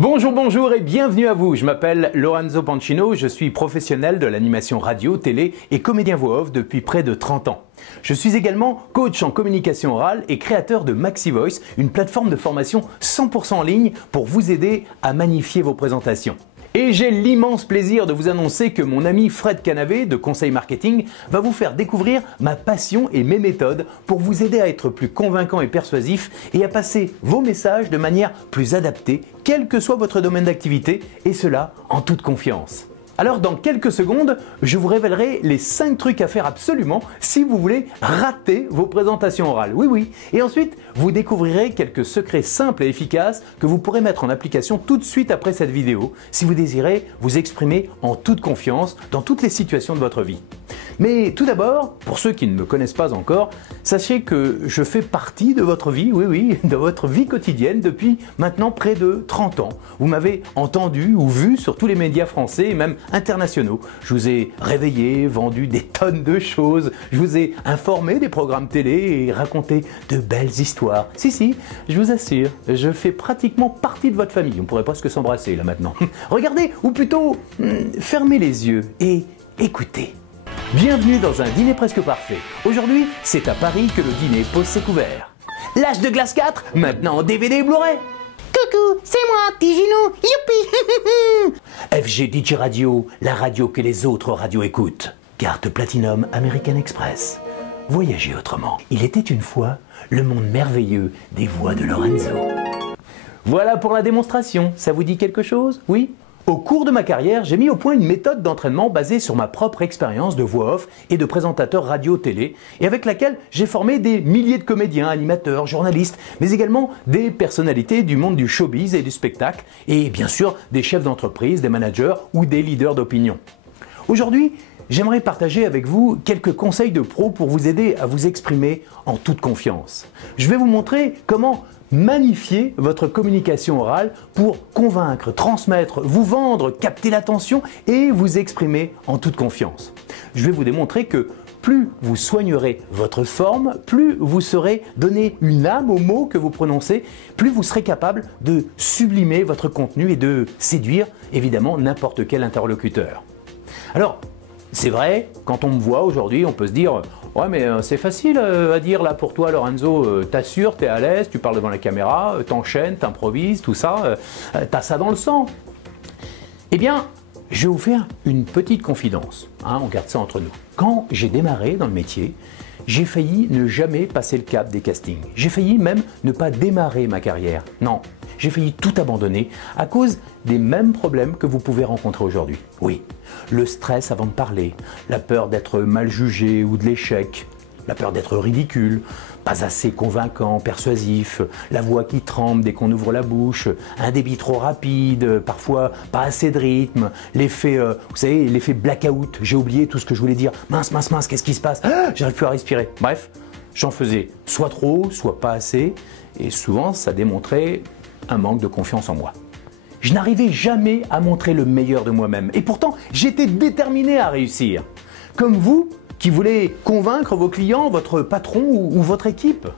Bonjour, bonjour et bienvenue à vous. Je m'appelle Lorenzo Pancino, je suis professionnel de l'animation radio, télé et comédien voix off depuis près de 30 ans. Je suis également coach en communication orale et créateur de MaxiVoice, une plateforme de formation 100% en ligne pour vous aider à magnifier vos présentations. Et j'ai l'immense plaisir de vous annoncer que mon ami Fred Canavé de Conseil Marketing va vous faire découvrir ma passion et mes méthodes pour vous aider à être plus convaincant et persuasif et à passer vos messages de manière plus adaptée, quel que soit votre domaine d'activité, et cela en toute confiance. Alors dans quelques secondes, je vous révélerai les 5 trucs à faire absolument si vous voulez rater vos présentations orales. Oui. Et ensuite, vous découvrirez quelques secrets simples et efficaces que vous pourrez mettre en application tout de suite après cette vidéo si vous désirez vous exprimer en toute confiance dans toutes les situations de votre vie. Mais tout d'abord, pour ceux qui ne me connaissent pas encore, sachez que je fais partie de votre vie, de votre vie quotidienne depuis maintenant près de 30 ans. Vous m'avez entendu ou vu sur tous les médias français et même internationaux. Je vous ai réveillé, vendu des tonnes de choses, je vous ai informé des programmes télé et raconté de belles histoires. Si, je vous assure, je fais pratiquement partie de votre famille. On pourrait presque s'embrasser là maintenant. Regardez, ou plutôt, fermez les yeux et écoutez. Bienvenue dans un dîner presque parfait. Aujourd'hui, c'est à Paris que le dîner pose ses couverts. L'âge de glace 4, maintenant en DVD et Blu-ray. Coucou, c'est moi, Tiginou, youpi. FG DJ Radio, la radio que les autres radios écoutent. Carte Platinum American Express. Voyagez autrement. Il était une fois le monde merveilleux des voix de Lorenzo. Voilà pour la démonstration. Ça vous dit quelque chose? Oui? Au cours de ma carrière, j'ai mis au point une méthode d'entraînement basée sur ma propre expérience de voix off et de présentateur radio-télé et avec laquelle j'ai formé des milliers de comédiens, animateurs, journalistes, mais également des personnalités du monde du showbiz et du spectacle et bien sûr des chefs d'entreprise, des managers ou des leaders d'opinion. Aujourd'hui, j'aimerais partager avec vous quelques conseils de pro pour vous aider à vous exprimer en toute confiance. Je vais vous montrer comment magnifier votre communication orale pour convaincre, transmettre, vous vendre, capter l'attention et vous exprimer en toute confiance. Je vais vous démontrer que plus vous soignerez votre forme, plus vous saurez donner une âme aux mots que vous prononcez, plus vous serez capable de sublimer votre contenu et de séduire évidemment n'importe quel interlocuteur. Alors, c'est vrai, quand on me voit aujourd'hui, on peut se dire « Ouais, mais c'est facile à dire là pour toi, Lorenzo, t'assures, t'es à l'aise, tu parles devant la caméra, t'enchaînes, t'improvises, tout ça, t'as ça dans le sang. » Eh bien, je vais vous faire une petite confidence, on garde ça entre nous. Quand j'ai démarré dans le métier, j'ai failli ne jamais passer le cap des castings. J'ai failli même ne pas démarrer ma carrière. Non, j'ai failli tout abandonner à cause des mêmes problèmes que vous pouvez rencontrer aujourd'hui. Oui, le stress avant de parler, la peur d'être mal jugé ou de l'échec, la peur d'être ridicule, pas assez convaincant, persuasif, la voix qui tremble dès qu'on ouvre la bouche, un débit trop rapide, parfois pas assez de rythme, l'effet, vous savez, l'effet blackout, j'ai oublié tout ce que je voulais dire, mince, qu'est-ce qui se passe? J'arrive plus à respirer. Bref, j'en faisais soit trop, soit pas assez, et souvent ça démontrait un manque de confiance en moi. Je n'arrivais jamais à montrer le meilleur de moi-même, et pourtant j'étais déterminé à réussir. Comme vous, qui voulez convaincre vos clients, votre patron ou votre équipe.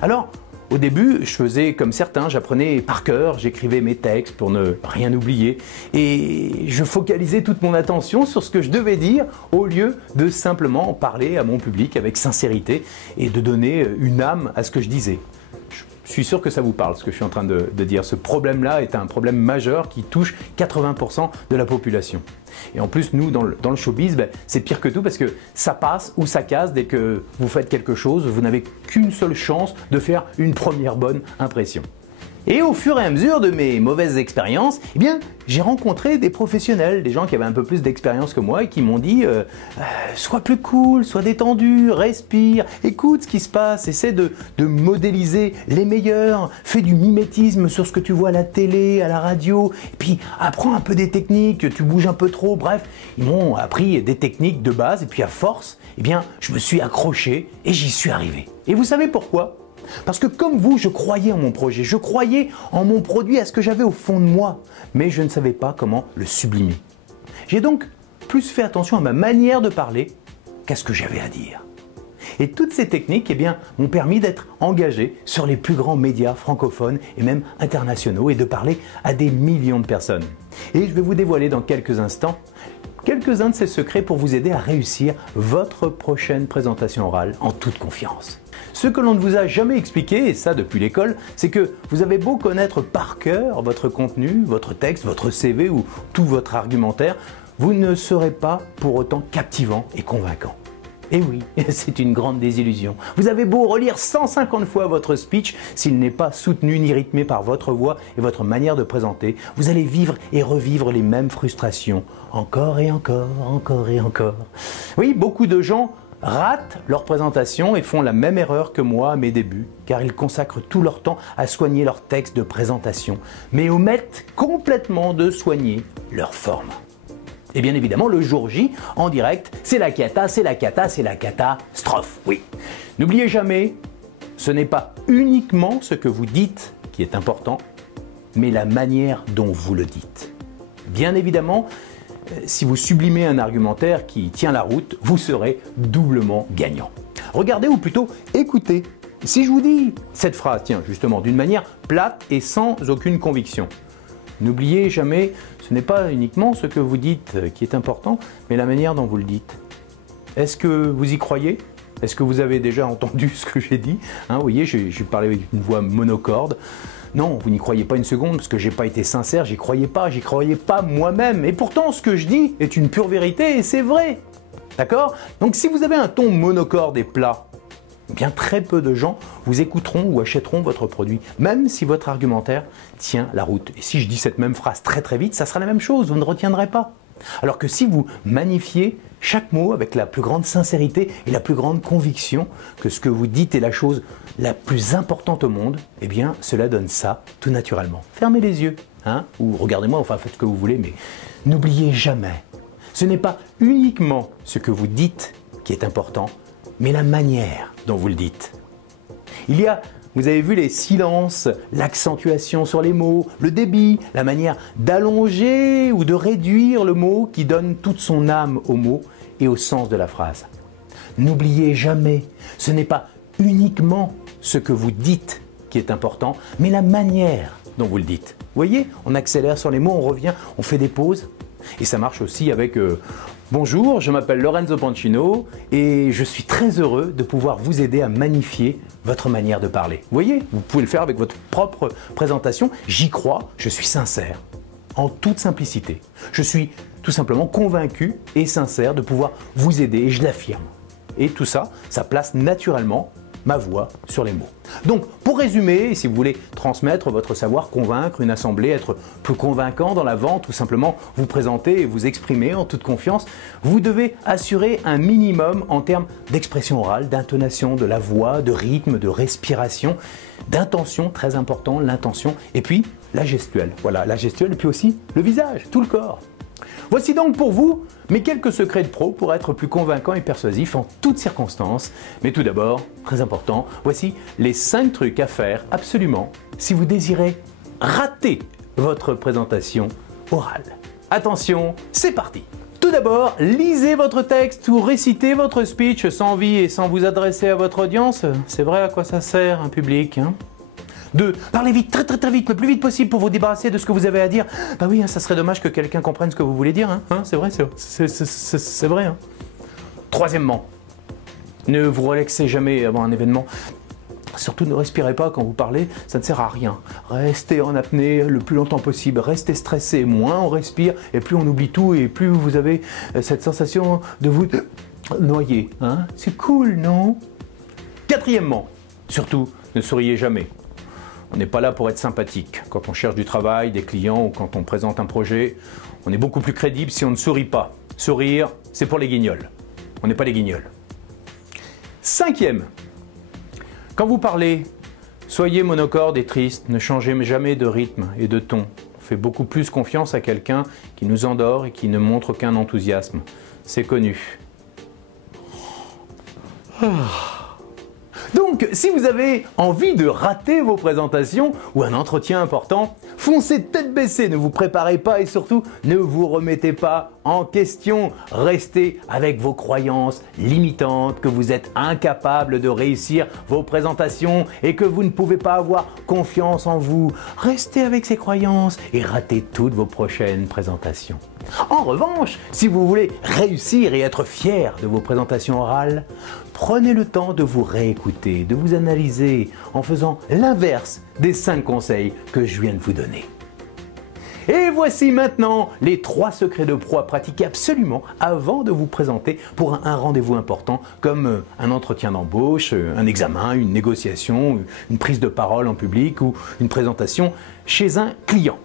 Alors, au début, je faisais comme certains, j'apprenais par cœur, j'écrivais mes textes pour ne rien oublier et je focalisais toute mon attention sur ce que je devais dire au lieu de simplement parler à mon public avec sincérité et de donner une âme à ce que je disais. Je suis sûr que ça vous parle, ce que je suis en train de dire. Ce problème-là est un problème majeur qui touche 80% de la population. Et en plus, nous, dans le showbiz, c'est pire que tout parce que ça passe ou ça casse dès que vous faites quelque chose. Vous n'avez qu'une seule chance de faire une première bonne impression. Et au fur et à mesure de mes mauvaises expériences, eh bien, j'ai rencontré des professionnels, des gens qui avaient un peu plus d'expérience que moi et qui m'ont dit sois plus cool, sois détendu, respire, écoute ce qui se passe, essaie de modéliser les meilleurs, fais du mimétisme sur ce que tu vois à la télé, à la radio, et puis apprends un peu des techniques, tu bouges un peu trop, bref, ils m'ont appris des techniques de base et puis à force, eh bien, je me suis accroché et j'y suis arrivé. Et vous savez pourquoi ? Parce que comme vous, je croyais en mon projet, je croyais en mon produit, à ce que j'avais au fond de moi, mais je ne savais pas comment le sublimer. J'ai donc plus fait attention à ma manière de parler qu'à ce que j'avais à dire. Et toutes ces techniques m'ont permis d'être engagé sur les plus grands médias francophones et même internationaux et de parler à des millions de personnes. Et je vais vous dévoiler dans quelques instants quelques-uns de ces secrets pour vous aider à réussir votre prochaine présentation orale en toute confiance. Ce que l'on ne vous a jamais expliqué, et ça depuis l'école, c'est que vous avez beau connaître par cœur votre contenu, votre texte, votre CV ou tout votre argumentaire, vous ne serez pas pour autant captivant et convaincant. Et oui, c'est une grande désillusion. Vous avez beau relire 150 fois votre speech, s'il n'est pas soutenu ni rythmé par votre voix et votre manière de présenter, vous allez vivre et revivre les mêmes frustrations, encore et encore, encore et encore. Oui, beaucoup de gens ratent leur présentation et font la même erreur que moi à mes débuts, car ils consacrent tout leur temps à soigner leur texte de présentation, mais omettent complètement de soigner leur forme. Et bien évidemment, le jour J, en direct, c'est la cata, c'est la cata, c'est la catastrophe, oui. N'oubliez jamais, ce n'est pas uniquement ce que vous dites qui est important, mais la manière dont vous le dites. Bien évidemment, si vous sublimez un argumentaire qui tient la route, vous serez doublement gagnant. Regardez ou plutôt écoutez. Si je vous dis cette phrase, tiens, justement, d'une manière plate et sans aucune conviction, n'oubliez jamais, ce n'est pas uniquement ce que vous dites qui est important, mais la manière dont vous le dites. Est-ce que vous y croyez ? Est-ce que vous avez déjà entendu ce que j'ai dit ? Vous voyez, j'ai parlé avec une voix monocorde. Non, vous n'y croyez pas une seconde, parce que j'ai pas été sincère, j'y croyais pas moi-même. Et pourtant, ce que je dis est une pure vérité et c'est vrai. D'accord ? Donc si vous avez un ton monocorde et plat, bien très peu de gens vous écouteront ou achèteront votre produit, même si votre argumentaire tient la route. Et si je dis cette même phrase très très vite, ça sera la même chose, vous ne retiendrez pas. Alors que si vous magnifiez chaque mot avec la plus grande sincérité et la plus grande conviction que ce que vous dites est la chose la plus importante au monde, eh bien cela donne ça tout naturellement. Fermez les yeux, ou regardez-moi, enfin faites ce que vous voulez, mais n'oubliez jamais, ce n'est pas uniquement ce que vous dites qui est important, mais la manière dont vous le dites. Il y a, vous avez vu les silences, l'accentuation sur les mots, le débit, la manière d'allonger ou de réduire le mot qui donne toute son âme au mot et au sens de la phrase. N'oubliez jamais, ce n'est pas uniquement ce que vous dites qui est important, mais la manière dont vous le dites. Vous voyez, on accélère sur les mots, on revient, on fait des pauses. Et ça marche aussi avec bonjour, je m'appelle Lorenzo Pancino et je suis très heureux de pouvoir vous aider à magnifier votre manière de parler. Vous voyez, vous pouvez le faire avec votre propre présentation. J'y crois, je suis sincère, en toute simplicité. Je suis tout simplement convaincu et sincère de pouvoir vous aider et je l'affirme. Et tout ça, ça place naturellement ma voix sur les mots. Donc, pour résumer, si vous voulez transmettre votre savoir, convaincre une assemblée, être plus convaincant dans la vente ou simplement vous présenter et vous exprimer en toute confiance, vous devez assurer un minimum en termes d'expression orale, d'intonation de la voix, de rythme, de respiration, d'intention, très important, l'intention, et puis la gestuelle. Voilà, la gestuelle, et puis aussi le visage, tout le corps. Voici donc pour vous mes quelques secrets de pro pour être plus convaincant et persuasif en toutes circonstances. Mais tout d'abord, très important, voici les 5 trucs à faire absolument si vous désirez rater votre présentation orale. Attention, c'est parti! Tout d'abord, lisez votre texte ou récitez votre speech sans vie et sans vous adresser à votre audience. C'est vrai à quoi ça sert un public, 2. Parlez vite, très vite, le plus vite possible pour vous débarrasser de ce que vous avez à dire. Bah oui, ça serait dommage que quelqu'un comprenne ce que vous voulez dire, c'est vrai, c'est vrai. Troisièmement, ne vous relaxez jamais avant un événement. Surtout ne respirez pas quand vous parlez, ça ne sert à rien. Restez en apnée le plus longtemps possible, restez stressé, moins on respire et plus on oublie tout et plus vous avez cette sensation de vous noyer. C'est cool, non? Quatrièmement, surtout, ne souriez jamais. On n'est pas là pour être sympathique. Quand on cherche du travail, des clients ou quand on présente un projet, on est beaucoup plus crédible si on ne sourit pas. Sourire, c'est pour les guignols. On n'est pas les guignols. 5e, quand vous parlez, soyez monocorde et triste, ne changez jamais de rythme et de ton. On fait beaucoup plus confiance à quelqu'un qui nous endort et qui ne montre aucun enthousiasme. C'est connu. Donc, Donc, si vous avez envie de rater vos présentations ou un entretien important, foncez tête baissée, ne vous préparez pas et surtout ne vous remettez pas en question. Restez avec vos croyances limitantes, que vous êtes incapable de réussir vos présentations et que vous ne pouvez pas avoir confiance en vous. Restez avec ces croyances et ratez toutes vos prochaines présentations. En revanche, si vous voulez réussir et être fier de vos présentations orales, prenez le temps de vous réécouter, de vous analyser en faisant l'inverse des 5 conseils que je viens de vous donner. Et voici maintenant les 3 secrets de pro à pratiquer absolument avant de vous présenter pour un rendez-vous important comme un entretien d'embauche, un examen, une négociation, une prise de parole en public ou une présentation chez un client.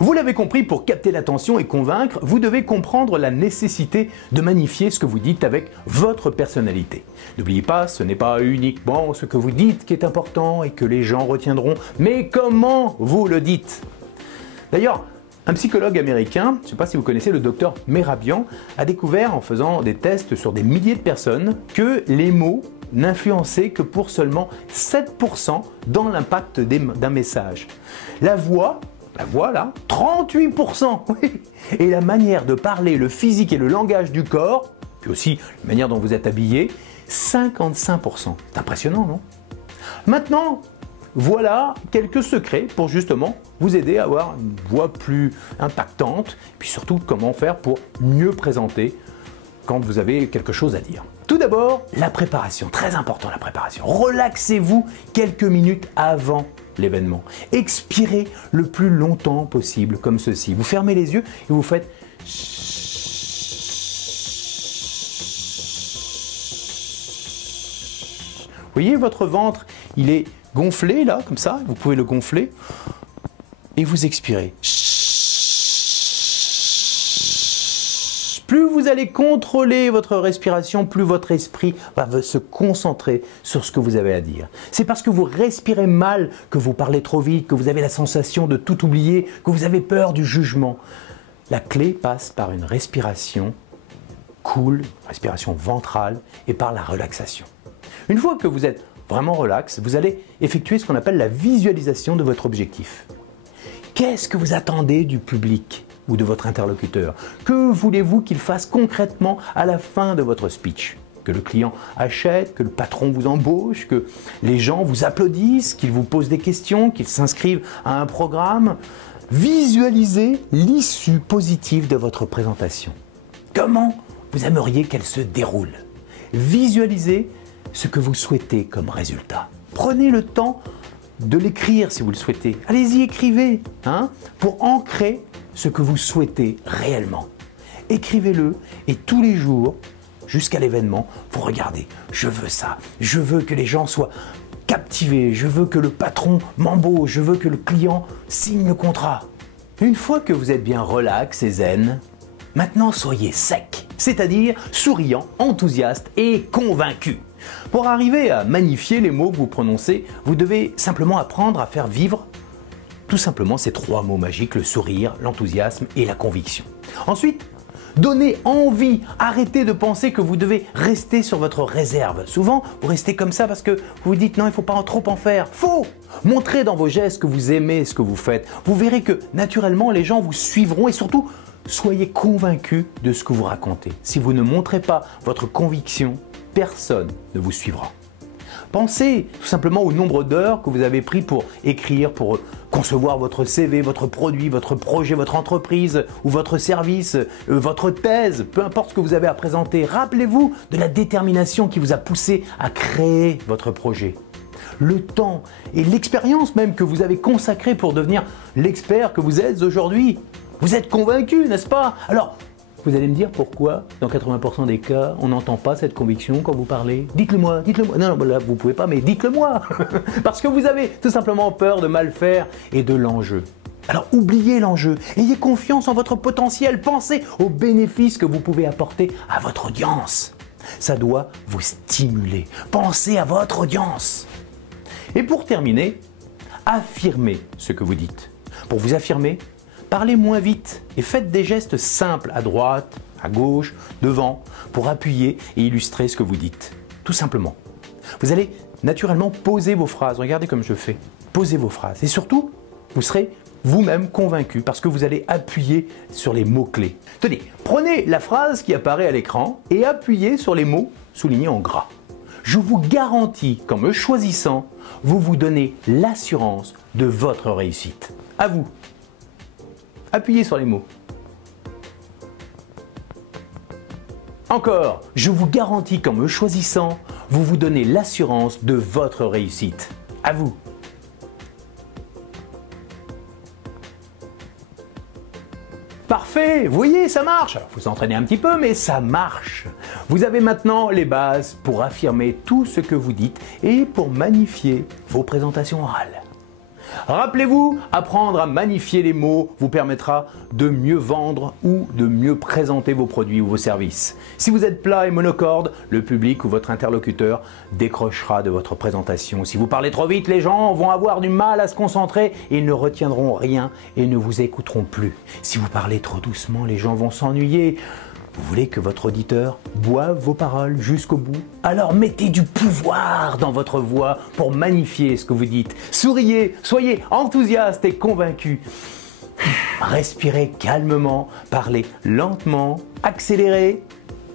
Vous l'avez compris, pour capter l'attention et convaincre, vous devez comprendre la nécessité de magnifier ce que vous dites avec votre personnalité. N'oubliez pas, ce n'est pas uniquement ce que vous dites qui est important et que les gens retiendront, mais comment vous le dites. D'ailleurs, un psychologue américain, je ne sais pas si vous connaissez le docteur Mehrabian, a découvert en faisant des tests sur des milliers de personnes que les mots n'influençaient que pour seulement 7% dans l'impact d'un message. La voix là, 38%, oui. Et la manière de parler, le physique et le langage du corps, puis aussi la manière dont vous êtes habillé, 55%. C'est impressionnant, non? Maintenant, voilà quelques secrets pour justement vous aider à avoir une voix plus impactante, puis surtout comment faire pour mieux présenter quand vous avez quelque chose à dire. Tout d'abord, la préparation, très important la préparation. Relaxez-vous quelques minutes avant l'événement. Expirez le plus longtemps possible comme ceci. Vous fermez les yeux et vous faites Vous voyez votre ventre, il est gonflé là, comme ça, vous pouvez le gonfler et vous expirez. Plus vous allez contrôler votre respiration, plus votre esprit va se concentrer sur ce que vous avez à dire. C'est parce que vous respirez mal que vous parlez trop vite, que vous avez la sensation de tout oublier, que vous avez peur du jugement. La clé passe par une respiration cool, respiration ventrale et par la relaxation. Une fois que vous êtes vraiment relax, vous allez effectuer ce qu'on appelle la visualisation de votre objectif. Qu'est-ce que vous attendez du public ou de votre interlocuteur? Que voulez-vous qu'il fasse concrètement à la fin de votre speech? Que le client achète, que le patron vous embauche, que les gens vous applaudissent, qu'ils vous posent des questions, qu'ils s'inscrivent à un programme? Visualisez l'issue positive de votre présentation. Comment vous aimeriez qu'elle se déroule? Visualisez ce que vous souhaitez comme résultat. Prenez le temps de l'écrire si vous le souhaitez. Allez-y, écrivez pour ancrer ce que vous souhaitez réellement. Écrivez-le et tous les jours, jusqu'à l'événement, vous regardez. Je veux ça. Je veux que les gens soient captivés. Je veux que le patron m'embauche. Je veux que le client signe le contrat. Une fois que vous êtes bien relax et zen, maintenant soyez sec, c'est-à-dire souriant, enthousiaste et convaincu. Pour arriver à magnifier les mots que vous prononcez, vous devez simplement apprendre à faire vivre tout simplement ces 3 mots magiques, le sourire, l'enthousiasme et la conviction. Ensuite, donnez envie, arrêtez de penser que vous devez rester sur votre réserve. Souvent, vous restez comme ça parce que vous vous dites non, il ne faut pas trop en faire. Faux! Montrez dans vos gestes que vous aimez ce que vous faites. Vous verrez que naturellement, les gens vous suivront et surtout, soyez convaincus de ce que vous racontez. Si vous ne montrez pas votre conviction, personne ne vous suivra. Pensez tout simplement au nombre d'heures que vous avez pris pour écrire, pour concevoir votre CV, votre produit, votre projet, votre entreprise ou votre service, votre thèse, peu importe ce que vous avez à présenter. Rappelez-vous de la détermination qui vous a poussé à créer votre projet. Le temps et l'expérience même que vous avez consacré pour devenir l'expert que vous êtes aujourd'hui. Vous êtes convaincu, n'est-ce pas? Alors, vous allez me dire pourquoi, dans 80% des cas, on n'entend pas cette conviction quand vous parlez? Dites-le moi, dites-le moi. Non, là, vous pouvez pas, mais dites-le moi. Parce que vous avez tout simplement peur de mal faire et de l'enjeu. Alors, oubliez l'enjeu. Ayez confiance en votre potentiel. Pensez aux bénéfices que vous pouvez apporter à votre audience. Ça doit vous stimuler. Pensez à votre audience. Et pour terminer, affirmez ce que vous dites. Pour vous affirmer, parlez moins vite et faites des gestes simples à droite, à gauche, devant, pour appuyer et illustrer ce que vous dites. Tout simplement. Vous allez naturellement poser vos phrases. Regardez comme je fais. Posez vos phrases. Et surtout, vous serez vous-même convaincu parce que vous allez appuyer sur les mots-clés. Tenez, prenez la phrase qui apparaît à l'écran et appuyez sur les mots soulignés en gras. Je vous garantis qu'en me choisissant, vous vous donnez l'assurance de votre réussite. À vous. Appuyez sur les mots. Encore, je vous garantis qu'en me choisissant, vous vous donnez l'assurance de votre réussite. À vous. Parfait, vous voyez, ça marche. Alors, faut s'entraîner un petit peu, mais ça marche. Vous avez maintenant les bases pour affirmer tout ce que vous dites et pour magnifier vos présentations orales. Rappelez-vous, apprendre à magnifier les mots vous permettra de mieux vendre ou de mieux présenter vos produits ou vos services. Si vous êtes plat et monocorde, le public ou votre interlocuteur décrochera de votre présentation. Si vous parlez trop vite, les gens vont avoir du mal à se concentrer et ils ne retiendront rien et ne vous écouteront plus. Si vous parlez trop doucement, les gens vont s'ennuyer. Vous voulez que votre auditeur boive vos paroles jusqu'au bout? Alors mettez du pouvoir dans votre voix pour magnifier ce que vous dites. Souriez, soyez enthousiaste et convaincu. Respirez calmement, parlez lentement, accélérez,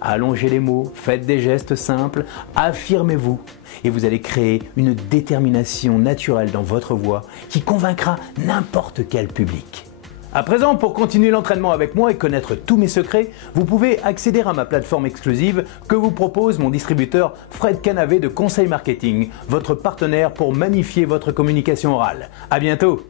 allongez les mots, faites des gestes simples, affirmez-vous et vous allez créer une détermination naturelle dans votre voix qui convaincra n'importe quel public. À présent, pour continuer l'entraînement avec moi et connaître tous mes secrets, vous pouvez accéder à ma plateforme exclusive que vous propose mon distributeur Fred Canavé de Conseil Marketing, votre partenaire pour magnifier votre communication orale. À bientôt!